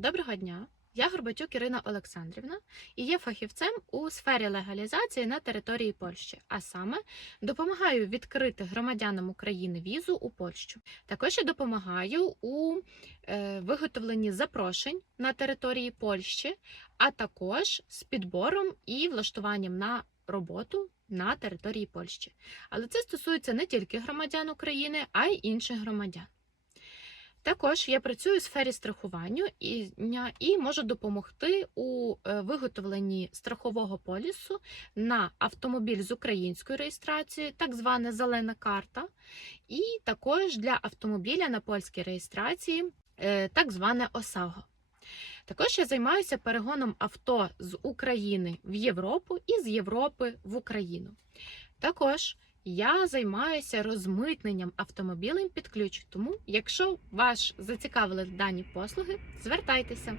Доброго дня! Я Горбатюк Ірина Олександрівна і є фахівцем у сфері легалізації на території Польщі, а саме допомагаю відкрити громадянам України візу у Польщу. Також я допомагаю у е, виготовленні запрошень на території Польщі, а також з підбором і влаштуванням на роботу на території Польщі. Але це стосується не тільки громадян України, а й інших громадян. Також я працюю у сфері страхування і, і можу допомогти у е, виготовленні страхового полісу на автомобіль з українською реєстрацією, так звана зелена карта, і також для автомобіля на польській реєстрації, е, так зване ОСАГО. Також я займаюся перегоном авто з України в Європу і з Європи в Україну. Також я займаюся розмитненням автомобілем під ключ. Тому, якщо вас зацікавили дані послуги, звертайтеся.